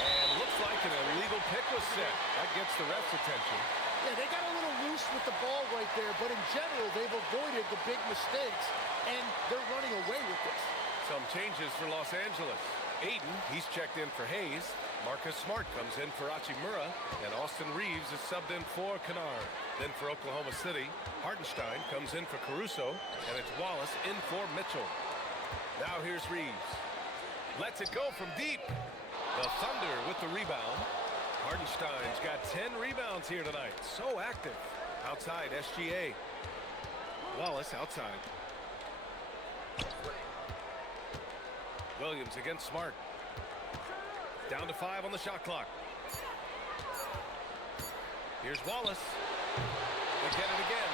And looks like an illegal pick was set. That gets the ref's attention. Yeah, they got a little loose with the ball right there, but in general, they've avoided the big mistakes, and they're running away with this. Some changes for Los Angeles. Aiden, he's checked in for Hayes. Marcus Smart comes in for Hachimura, and Austin Reeves is subbed in for Kennard. Then for Oklahoma City, Hartenstein comes in for Caruso, and it's Wallace in for Mitchell. Now here's Reeves. Lets it go from deep. The Thunder with the rebound. Hartenstein's got 10 rebounds here tonight. So active. Outside, SGA. Wallace outside. Williams against Smart. Down to 5 on the shot clock. Here's Wallace. They get it again.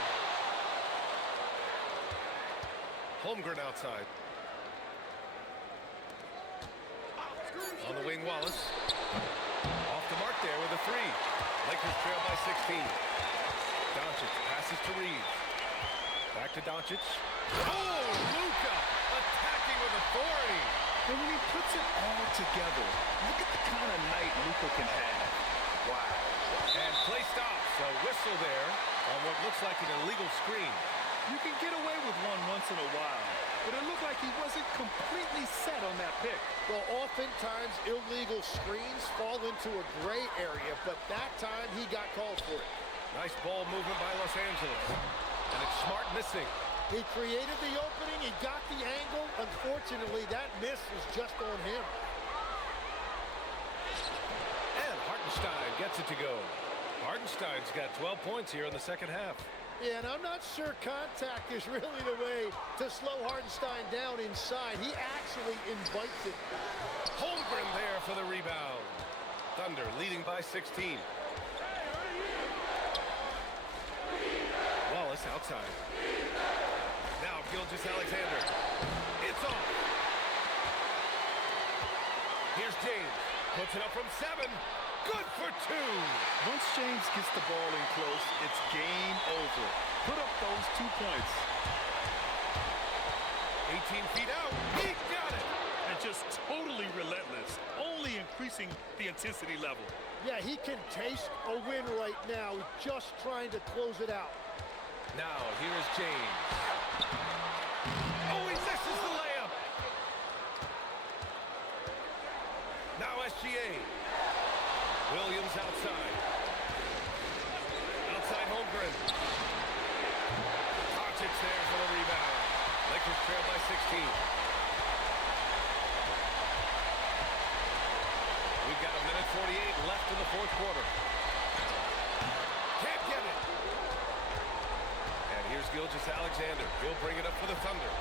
Holmgren outside. On the wing, Wallace. Off the mark there with a 3. Lakers trail by 16. Doncic passes to Reeves. Back to Doncic. Oh, Luka attacking with authority. And when he puts it all together, look at the kind of night Luka can have. Wow. And play stops. A whistle there on what looks like an illegal screen. You can get away with one once in a while, but it looked like he wasn't completely set on that pick. Well, oftentimes illegal screens fall into a gray area, but that time he got called for it. Nice ball movement by Los Angeles. And it's Smart missing. He created the opening, he got the angle. Unfortunately, that miss was just on him. And Hartenstein gets it to go. Hartenstein's got 12 points here in the second half. Yeah, and I'm not sure contact is really the way to slow Hartenstein down inside. He actually invites it. Holmgren there for the rebound. Thunder leading by 16. Wallace outside. Now Gilgeous-Alexander. It's off. Here's James. Puts it up from 7. Good for 2. Once James gets the ball in close, it's game over. Put up those 2 points. 18 feet out. He got it. And just totally relentless, only increasing the intensity level. Yeah, he can taste a win right now, just trying to close it out. Now, here is James. Oh, he misses the layup. Now SGA. Williams outside. Outside Holmgren. Doncic there for the rebound. Lakers trail by 16. We've got 1:48 left in the fourth quarter. Can't get it. And here's Gilgeous-Alexander. He'll bring it up for the Thunder.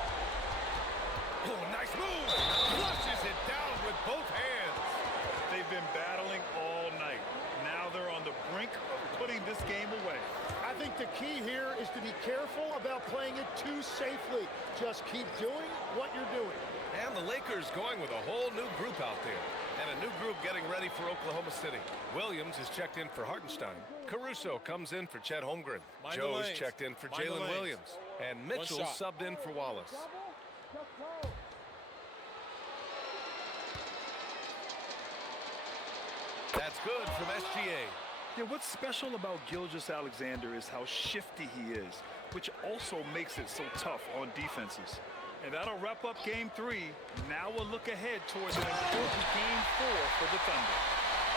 Oh, nice move. Flushes it down with both hands. They've been battling all night. Now they're on the brink of putting this game away. I think the key here is to be careful about playing it too safely. Just keep doing what you're doing. And the Lakers going with a whole new group out there. And a new group getting ready for Oklahoma City. Williams is checked in for Hartenstein. Caruso comes in for Chet Holmgren. Mind the Joe's lanes. checked in for Mind the Jalen lanes. Williams. And Mitchell shot. subbed in for Wallace. That's good from SGA. Yeah, what's special about Gilgeous-Alexander is how shifty he is, which also makes it so tough on defenses. And that'll wrap up Game 3. Now we'll look ahead towards an important Game 4 for the Thunder.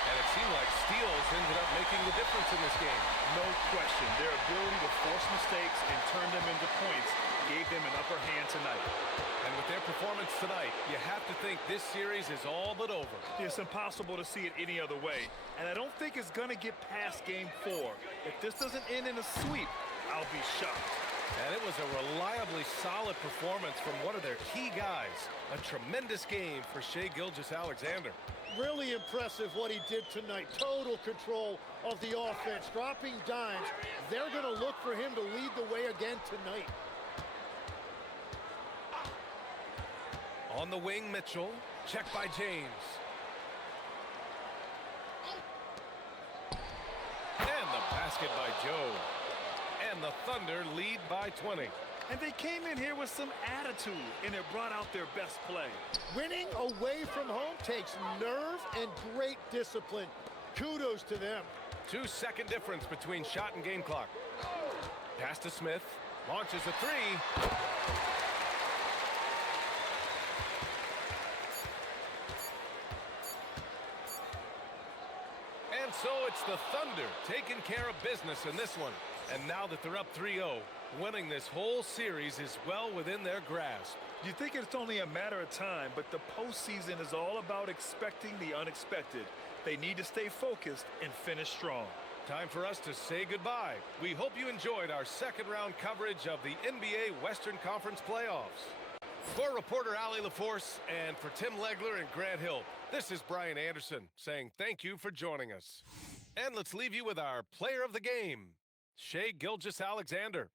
And it seemed like steals ended up making the difference in this game. No question, their ability to force mistakes and turn them into points gave them an upper hand tonight. And with their performance tonight, you have to think this series is all but over. It's impossible to see it any other way, and I don't think it's going to get past Game 4. If this doesn't end in a sweep, I'll be shocked. And it was a reliably solid performance from one of their key guys. A tremendous game for Shai Gilgeous-Alexander. Really impressive what he did tonight. Total control of the offense, dropping dimes. They're going to look for him to lead the way again tonight. On the wing, Mitchell. Checked by James. And the basket by Joe. And the Thunder lead by 20. And they came in here with some attitude, and it brought out their best play. Winning away from home takes nerve and great discipline. Kudos to them. 2-second difference between shot and game clock. Pass to Smith. Launches a 3. And so it's the Thunder taking care of business in this one. And now that they're up 3-0, winning this whole series is well within their grasp. You think it's only a matter of time, but the postseason is all about expecting the unexpected. They need to stay focused and finish strong. Time for us to say goodbye. We hope you enjoyed our second-round coverage of the NBA Western Conference playoffs. For reporter Allie LaForce and for Tim Legler and Grant Hill, this is Brian Anderson saying thank you for joining us. And let's leave you with our player of the game, Shai Gilgeous-Alexander.